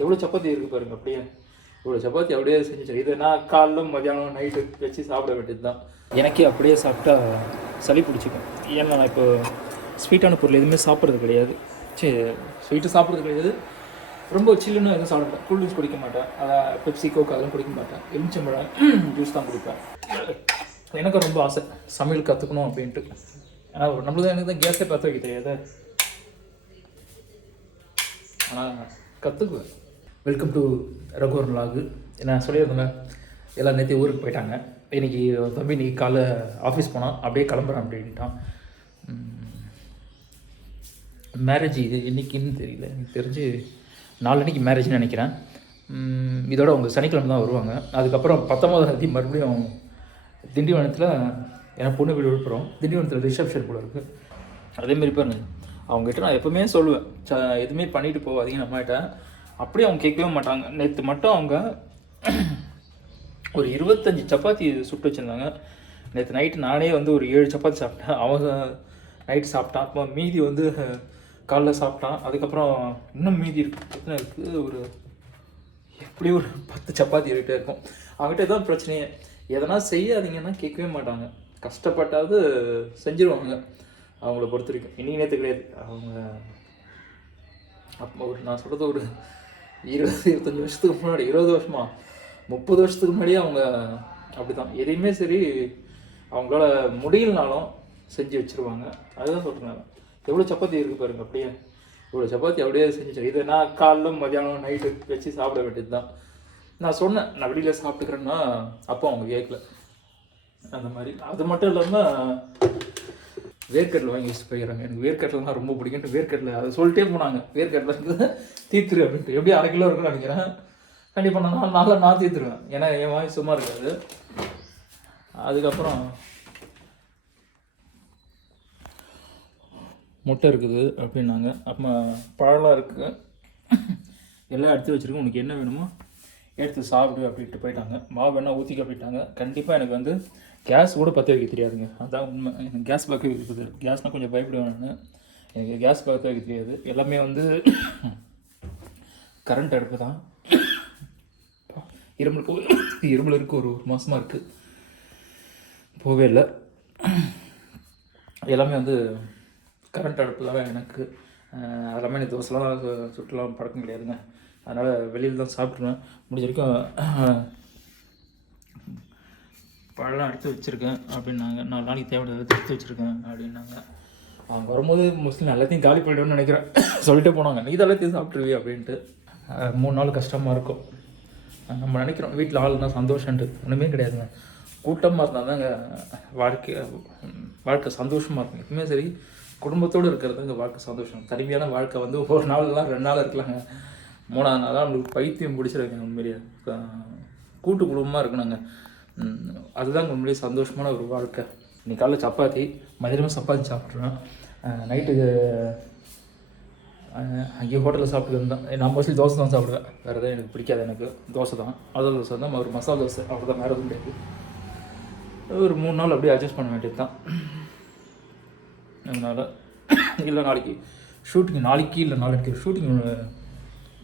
எவ்வளோ சப்பாத்தி இருக்குது பாருங்க. அப்படியே இவ்வளோ சப்பாத்தி அப்படியே செஞ்சு இதை நான் காலைல மதியானம் நைட்டு வச்சு சாப்பிட வேண்டியது தான். எனக்கே அப்படியே சாப்பிட்டா சளி பிடிச்சிக்கும். ஏன்னா நான் இப்போ ஸ்வீட்டான பொருள் எதுவுமே சாப்பிட்றது கிடையாது. சரி, ஸ்வீட்டு சாப்பிட்றது கிடையாது. ரொம்ப சில்லுன்னு எதுவும் சாப்பிட கூல் ட்ரிங்க்ஸ் குடிக்க மாட்டேன். அதான் பெப்சி கோக் அதெல்லாம் குடிக்க மாட்டேன். எலுமிச்சம்பழம் ஜூஸ் தான் குடிப்பேன். எனக்கு ரொம்ப ஆசை சமையல் கற்றுக்கணும் அப்படின்ட்டு. ஆனால் நம்மளுக்கு எனக்கு தான் கேஸே பற்ற வைக்க தெரியாது. ஆனால் கற்றுக்குவேன். வெல்கம் டு ரகுவர் விலாகு. நான் சொல்லியிருந்தேங்க எல்லாம் நேற்று ஊருக்கு போயிட்டாங்க. இன்றைக்கி தம்பி இன்றைக்கி காலைல ஆஃபீஸ் போனான், அப்படியே கிளம்புறான் அப்படின்ட்டான். மேரேஜ் இது இன்றைக்கின்னு தெரியல, எனக்கு தெரிஞ்சு நாளன்னைக்கு மேரேஜ்னு நினைக்கிறேன். இதோட அவங்க சனிக்கிழமை தான் வருவாங்க. அதுக்கப்புறம் 19ஆம் தேதி மறுபடியும் திண்டிவனத்தில் என் பொண்ணு வீடு விழுப்புரம், திண்டிவனத்தில் ரிசப்ஷன் போல இருக்குது. அதேமாரி பாருங்க, அவங்ககிட்ட நான் எப்போவுமே சொல்லுவேன் எதுவுமே பண்ணிட்டு போகாதீங்க நம்மகிட்ட. அப்படியே அவங்க கேட்கவே மாட்டாங்க. நேற்று மட்டும் அவங்க ஒரு 25 சப்பாத்தி சுட்டு வச்சுருந்தாங்க. நேற்று நைட்டு நானே வந்து ஒரு 7 சப்பாத்தி சாப்பிட்டேன். அவங்க நைட்டு சாப்பிட்டான். அப்போ மீதி வந்து காலைல சாப்பிட்டான். அதுக்கப்புறம் இன்னும் மீதி எத்தனை இருக்குது, ஒரு எப்படி ஒரு 10 சப்பாத்தி இருக்கிட்டே இருக்கும். அவங்ககிட்ட தான் பிரச்சனையே. எதனா செய்யாதீங்கன்னா கேட்கவே மாட்டாங்க. கஷ்டப்பட்டாவது செஞ்சுருவாங்க அவங்கள பொறுத்த வரைக்கும். இன்றைக்கி நேற்று கிடையாது. அவங்க அப்போ ஒரு நான் சொல்கிறது ஒரு 20-25 வருஷத்துக்கு முன்னாடி, 20 வருஷமா 30 வருஷத்துக்கு முன்னாடியே அவங்க அப்படி தான். எதையுமே சரி அவங்களால முடியலனாலும் செஞ்சு வச்சுருவாங்க. அதுதான் சொல்கிறேன். எவ்வளோ சப்பாத்தி இருக்குது பாருங்க. அப்படியே இவ்வளோ சப்பாத்தி அப்படியே செஞ்சு இதை நான் காலைல மதியானம் நைட்டு வச்சு சாப்பிட வேண்டியது தான். நான் சொன்னேன் நான் வெளியில் சாப்பிட்டுக்கிறேன்னா, அப்போ அவங்க கேட்கல. அந்த மாதிரி. அது மட்டும் இல்லாமல் வேர்க்கடலை வாங்கி வச்சுட்டு போயிடுறாங்க. எனக்கு வேர்க்கடலைலாம் ரொம்ப பிடிக்குன்ட்டு வேர்க்கடலை அதை சொல்லிட்டே போனாங்க. வேர்க்கடலை இருக்குது தீத்துரு அப்படின்ட்டு. எப்படியும் 1/2 கிலோ இருக்குன்னு நினைக்கிறேன். கண்டிப்பாக நான் தீத்துருவேன். ஏன்னா என் வாங்கி சும்மா இருக்காது. அதுக்கப்புறம் முட்டை இருக்குது அப்படின்னாங்க. அப்போ பழம்லாம் இருக்குது, எல்லாம் எடுத்து வச்சுருக்கோம், உனக்கு என்ன வேணுமோ எடுத்து சாப்பிடு அப்படின்ட்டு போயிட்டாங்க. மாவு வேணால் ஊற்றிக்க போயிட்டாங்க. கண்டிப்பாக எனக்கு வந்து கேஸ் கூட பற்ற வைக்க தெரியாதுங்க. அதுதான் உண்மை. எனக்கு கேஸ் பற்ற வைக்கிறது, கேஸ்னால் கொஞ்சம் பயப்படுவேன் நான். எனக்கு கேஸ் பற்ற வைக்க தெரியாது. எல்லாமே வந்து கரண்ட் அடுப்பு தான். இருமல் இருக்குது, ஒரு மாதமாக இருக்குது, போவே இல்லை. எல்லாமே வந்து கரண்ட் அடுப்பு தான் எனக்கு. எல்லாமே எனக்கு தோசைலாம் சுட்டுலாம் பழக்கம் கிடையாதுங்க. அதனால் வெளியில் தான் சாப்பிட்ருவேன். முடிஞ்ச வரைக்கும் பழம்லாம் எடுத்து வச்சுருக்கேன் அப்படின்னாங்க. 4 நாளைக்கு தேவையான எடுத்து வச்சுருக்கேன் அப்படின்னாங்க. அவங்க வரும்போது மோஸ்ட்லி எல்லாத்தையும் காலி பண்ணிவிடுவேன்னு நினைக்கிறேன். சொல்லிட்டே போனாங்க நீ எல்லாத்தையும் சாப்பிட்ருவி அப்படின்ட்டு. 3 நாள் கஷ்டமாக இருக்கும். நம்ம நினைக்கிறோம் வீட்டில் ஆளுனா சந்தோஷன்ட்டு. ஒன்றுமே கிடையாதுங்க. கூட்டமாக இருந்தால் தாங்க வாழ்க்கை சந்தோஷமாக இருக்கும். எப்பவுமே சரி குடும்பத்தோடு இருக்கிறது இங்கே வாழ்க்கை சந்தோஷம். தனிமையான வாழ்க்கை வந்து ஒரு நாள்லாம் 2 நாள் இருக்கலாங்க. 3ஆவது நாள் நம்மளுக்கு பைத்தியம் பிடிச்சிருக்கேன். உண்மையிலேயே கூட்டு குடும்பமாக இருக்கணுங்க. அதுதான் உண்மையிலேயே சந்தோஷமான ஒரு வாழ்க்கை. இன்னைக்கு காலையில் சப்பாத்தி, மதியமாக சப்பாத்தி சாப்பிட்ருவேன். நைட்டுக்கு அங்கேயே ஹோட்டலில் சாப்பிட்டுக்கிட்டு தான். நான் மோஸ்ட்லி தோசை தான் சாப்பிடுவேன். வேறு எதாவது எனக்கு பிடிக்காது. எனக்கு தோசை தான், மசாலா தோசை தான், ஒரு மசாலா தோசை அப்படி தான், வேறு எதுவும் கிடையாது. ஒரு 3 நாள் அப்படியே அட்ஜஸ்ட் பண்ண வேண்டியது தான். அதனால் இல்லை நாளைக்கு ஷூட்டிங், நாளைக்கு இல்லை நாளைக்கு ஷூட்டிங்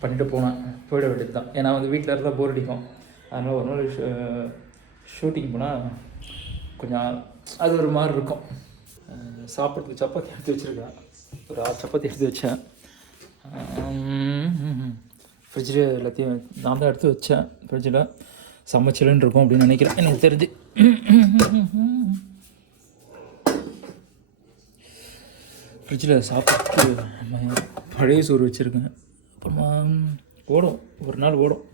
பண்ணிவிட்டு போயிட வேண்டியது தான். ஏன்னா வந்து வீட்டில் இருந்தால் போர் அடிக்கும். அதனால் ஒரு நாள் ஷூட்டிங் போனால் கொஞ்சம் அது ஒரு மாதிரி இருக்கும். சாப்பிட்றதுக்கு சப்பாத்தி எடுத்து வச்சுருக்கேன். ஒரு 6 சப்பாத்தி எடுத்து வச்சேன். ஃப்ரிட்ஜில் எல்லாத்தையும் நான் தான் எடுத்து வச்சேன். ஃப்ரிட்ஜில் சமைச்சலுன்னு இருக்கும் அப்படின்னு நினைக்கிறேன் எனக்கு தெரிஞ்சு. ஃப்ரிட்ஜில் சாப்பிட்டு பழைய சோறு வச்சுருக்கேன். அப்புறமா ஓடும், ஒரு நாள் ஓடும்.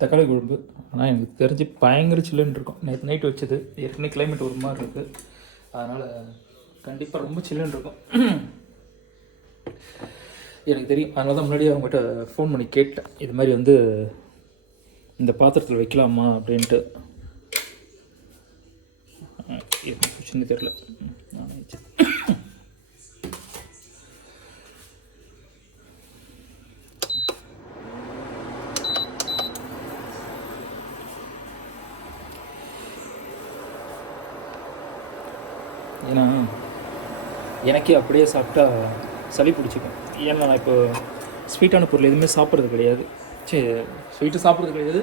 தக்காளி குழம்பு. ஆனால் எனக்கு தெரிஞ்சு பயங்கர சில்லுன்னு இருக்கும். நேற்று நைட்டு வச்சது. ஏற்கனவே கிளைமேட் ஒரு மாதிரி இருக்குது. அதனால் கண்டிப்பாக ரொம்ப சில்லுன்னு இருக்கும் எனக்கு தெரியும். அதனால தான் முன்னாடியே அவங்ககிட்ட ஃபோன் பண்ணி கேட்டேன், இது மாதிரி வந்து இந்த பாத்திரத்தில் வைக்கலாமா அப்படின்ட்டு. சின்ன தெரியல. ஏன்னா எனக்கே அப்படியே சாப்பிட்டா சளி பிடிச்சிக்கும். ஏன்னா நான் இப்போ ஸ்வீட்டான பொருள் எதுவுமே சாப்பிட்றது கிடையாது. சரி, ஸ்வீட்டு சாப்பிட்றது கிடையாது.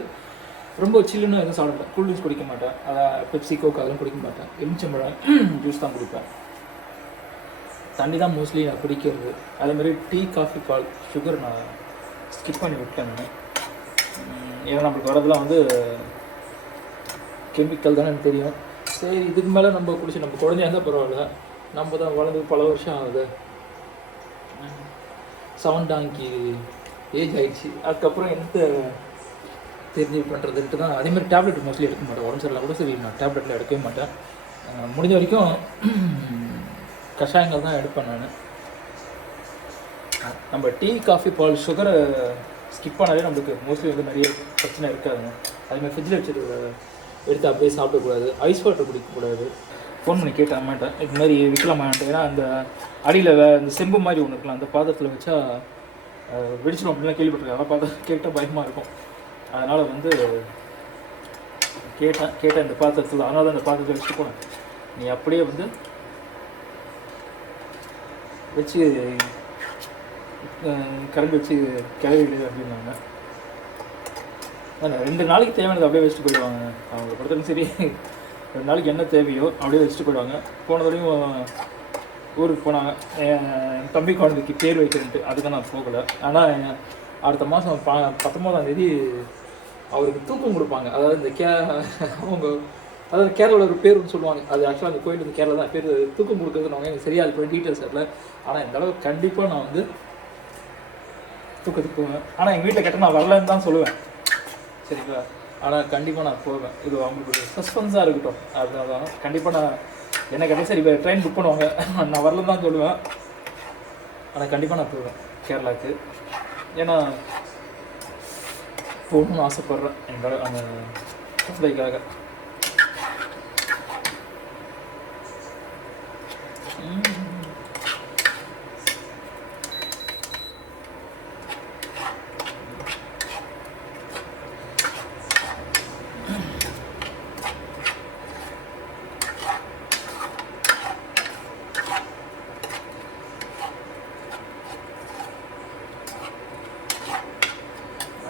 ரொம்ப சில்லுன்னு எதுவும் சாப்பிட கூல் ட்ரிங்க்ஸ் குடிக்க மாட்டேன். அதான் பெப்சி கோக் அதெல்லாம் குடிக்க மாட்டேன். எலுமிச்சம்பழம் ஜூஸ் தான் குடிப்பேன். தண்ணி தான் மோஸ்ட்லி நான் குடிக்கிறது. அதேமாதிரி டீ, காஃபி, பால், சுகர் நான் ஸ்கிப் பண்ணி விட்டேன். ஏன்னா நம்மளுக்கு வரதெல்லாம் வந்து கெமிக்கல் தானே எனக்கு தெரியும். சரி, இதுக்கு மேலே நம்ம குடிச்சு நம்ம குழந்தையா இருந்தால் பரவாயில்ல. நம்ம தான் வளர்ந்து பல வருஷம் ஆகுது. 7 டாங்கி ஏஜ் ஆகிடுச்சு. அதுக்கப்புறம் எந்த தெரிஞ்சு பண்ணுறதுன்ட்டு தான். அதேமாதிரி டேப்லெட் மோஸ்ட்லி எடுக்க மாட்டேன். உடம்பு சரியில்லை கூட சரி நான் டேப்லெட்டில் எடுக்கவே மாட்டேன். முடிஞ்ச வரைக்கும் கஷாயங்கள் தான் எடுப்பேன் நான். நம்ம டீ, காஃபி, பால், சுகரை ஸ்கிப் பண்ணாலே நம்மளுக்கு மோஸ்ட்லி வந்து நிறைய பிரச்சனை இருக்காதுங்க. அதுமாதிரி ஃப்ரிட்ஜில் வச்சுட்டு எடுத்து அப்படியே சாப்பிடக்கூடாது. ஐஸ் வாட்டர் குடிக்கக்கூடாது. ஃபோன் பண்ணி கேட்டேன் அம்மாட்டேன், இது மாதிரி விற்கலாமான்ட்டு. ஏன்னா அந்த அடியில் இந்த செம்பு மாதிரி ஒன்று இருக்கலாம், அந்த பாத்திரத்தில் வச்சா வெடிச்சிடும் அப்படின்லாம் கேள்விப்பட்டிருக்கேன். அதெல்லாம் பார்த்து கேட்டால் பயமாக இருக்கும். அதனால் வந்து கேட்டேன் இந்த பாத்திரத்தில். அதனால தான் இந்த பாத்திரத்தில் வச்சுட்டு போனேன். நீ அப்படியே வந்து வச்சு கரண்ட் வச்சு கிளறிடு அப்படின்னாங்க. 2 நாளைக்கு தேவையானது அப்படியே வச்சுட்டு போயிடுவாங்க. அவங்க பொறுத்தவரைக்கும் சரி, 2 நாளைக்கு என்ன தேவையோ அப்படியே வச்சுட்டு போயிடுவாங்க. போன தடவையும் ஊருக்கு போனாங்க என் தம்பி குழந்தைக்கு பேர் வைக்கிறேன்ட்டு. அதுக்கு நான் போகலை. ஆனால் அடுத்த மாதம் 19ஆம் தேதி அவருக்கு தூக்கம் கொடுப்பாங்க. அதாவது இந்த அவங்க அதாவது கேரளாவில் ஒரு பேர் ஒன்று சொல்லுவாங்க. அது ஆக்சுவலாக அந்த கோயில் வந்து கேரளா தான் பேர். தூக்கம் கொடுக்குறதுனாங்க எனக்கு சரியாக அது போய் டீட்டெயில்ஸ் வரல. ஆனால் இந்த அளவுக்கு கண்டிப்பாக நான் வந்து தூக்கத்துக்கு போவேன். ஆனால் எங்கள் வீட்டில் கேட்டால் நான் வரலன்னு தான் சொல்லுவேன், சரிங்களா? ஆனால் கண்டிப்பாக நான் போவேன். இது அவங்களுக்கு சஸ்பென்ஸாக இருக்கட்டும். அதனால தான் கண்டிப்பாக நான் என்ன கேட்டால் சரி ட்ரெயின் புக் பண்ணுவாங்க, நான் வரலன்னு தான் சொல்லுவேன். ஆனால் கண்டிப்பாக நான் போவேன் கேரளாவுக்கு. ஏன்னா போகணும்னு ஆசைப்பட்றேன் எங்கள் அந்த குழந்தைக்காக.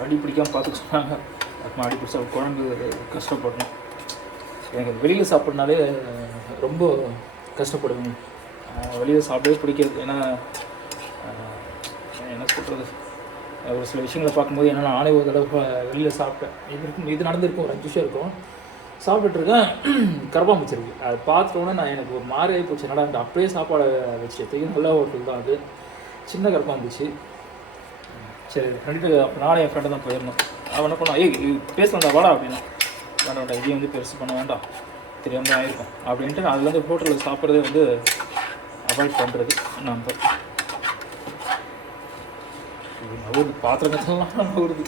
அடி பிடிக்காமல் பார்த்துக்க சொன்னாங்க. அதுக்கு அடி பிடிச்சா குழம்பு கஷ்டப்படணும். எனக்கு வெளியில் சாப்பிட்னாலே ரொம்ப கஷ்டப்படுவேங்க. வெளியில் சாப்பிடவே பிடிக்காது. ஏன்னா என்ன சொல்கிறது, ஒரு சில விஷயங்களை பார்க்கும்போது ஏன்னா நானே ஒரு தடவை வெளியில் சாப்பிட்டேன். இது நடந்திருக்கும், ஒரு 5 விஷயம் இருக்கும். சாப்பிட்டுருக்கேன், கரப்பாம்பூச்சிருக்கு. அதை பார்த்துட்டோன்னே நான் எனக்கு ஒரு மாதிரி ஆகி போச்சு. என்னடா அப்படியே சாப்பாடை வச்சு நல்ல ஹோட்டல் தான் அது, சின்ன கரப்பாம்பூச்சி. சரி ஃப்ரெண்டு, நானே என் ஃப்ரெண்டை தான் போயிருந்தோம். அவன் என்ன பண்ணான், பேசலாம்டா வாடா அப்படின்னா. வேண்டாம்டா இதையும் வந்து பெருசு பண்ண வேண்டாம், தெரியாமல் தான் ஆயிருக்கும் அப்படின்ட்டு நான் அதுலேருந்து ஹோட்டலில் சாப்பிட்றதே வந்து அவாய்ட் பண்ணுறது. நம்ம நவுறுது, பாத்திரங்கள்லாம் நவுறுது.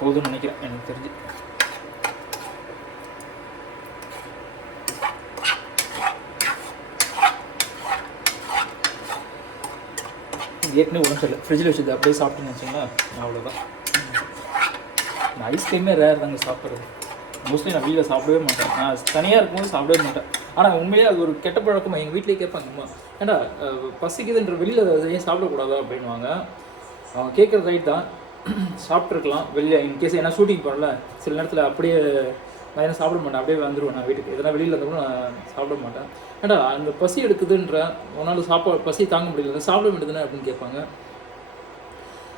போதும்னு நினைக்கிறேன் எனக்கு தெரிஞ்சு. ஏற்கனவே ஒன்றும் சொல்லலை, ஃப்ரிட்ஜில் வச்சுது அப்படியே சாப்பிட்டுன்னு வச்சிங்கன்னா அவ்வளோதான். நான் ஐஸ்கிரீமே ரேர் தாங்க சாப்பிட்றது. மோஸ்ட்லி நான் வீட்டில் சாப்பிடவே மாட்டேன். நான் தனியாக இருக்கும்போது சாப்பிடவே மாட்டேன். ஆனால் உண்மையாக அது ஒரு கெட்ட பழக்கமாக எங்கள் வீட்டிலே கேட்பாங்கம்மா, ஏன்டா பசிக்குதுன்ற வெளியில் ஏன் சாப்பிடக்கூடாதா அப்படின்வாங்க. அவங்க கேட்குறது ரைட் தான், சாப்பிட்ருக்கலாம் வெளியே. இன்கேஸ் ஏன்னா ஷூட்டிங் பண்ணல சில நேரத்தில் அப்படியே நான் என்ன சாப்பிட மாட்டேன், அப்படியே வந்துடுவேன் நான் வீட்டுக்கு. எதனா வெளியில் இருந்தாலும் நான் சாப்பிட மாட்டேன். ஏன்டா அந்த பசி எடுக்குதுன்ற உன்னால் பசி தாங்க முடியல, சாப்பிட வேண்டியதுன்னு அப்படின்னு கேட்பாங்க.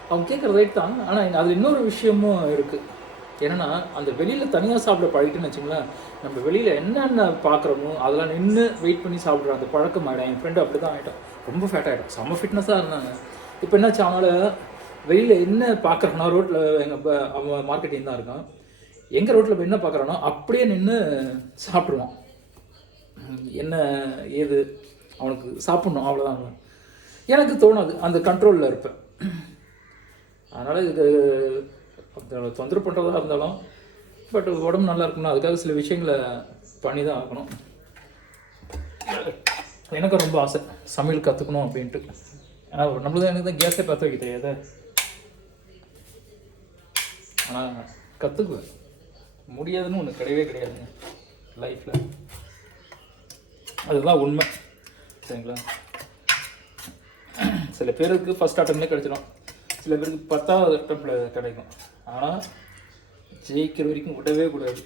அவங்க கேட்குற ரைட் தான். ஆனால் அதில் இன்னொரு விஷயமும் இருக்குது. என்னென்னா அந்த வெளியில் தனியாக சாப்பிட பழகிட்டுன்னு வச்சுங்களேன், நம்ம வெளியில் என்னென்ன பார்க்குறோமோ அதெல்லாம் நின்று வெயிட் பண்ணி சாப்பிட்ற அந்த பழக்கம் ஆகிடும். என் ஃப்ரெண்டு அப்படி தான் ஆகிட்டோம், ரொம்ப ஃபேட் ஆகிடும், செம்ம ஃபிட்னஸாக இருந்தாங்க. இப்போ என்னாச்சு, அவனால் வெளியில் என்ன பார்க்குறானோ, ரோட்டில் அவன் மார்க்கெட்டிங் தான் இருக்கான், எங்கள் ரோட்டில் போய் என்ன பார்க்குறானோ அப்படியே நின்று சாப்பிட்ருவான். என்ன ஏது அவனுக்கு சாப்பிட்ணும் அவ்வளோதான். எனக்கு தோணாது, அந்த கண்ட்ரோலில் இருப்பேன். அதனால் இது தொந்தரவு பண்ணுறதா இருந்தாலும் பட் உடம்பு நல்லா இருக்கணும், அதுக்காக சில விஷயங்களை பண்ணி தான் ஆகணும். எனக்கு ரொம்ப ஆசை சமையல் கற்றுக்கணும் அப்படின்ட்டு. ஆனால் நம்மளுக்கு எனக்கு தான் கேஸே பற்ற வைக்க தெரியாது. ஆனால் கற்றுக்குவேன், முடியாதுன்னு ஒன்று கிடையவே கிடையாதுங்க லைஃப்பில். அதுதான் உண்மை. சரிங்களா? சில பேருக்கு ஃபஸ்ட் அட்டம்ப்ட்லேயே கிடச்சிடும், சில பேருக்கு 10வது அட்டம்ப்டில் கிடைக்கும். ஆனால் ஜெயிக்கிற வரைக்கும் விடவே கூடாது.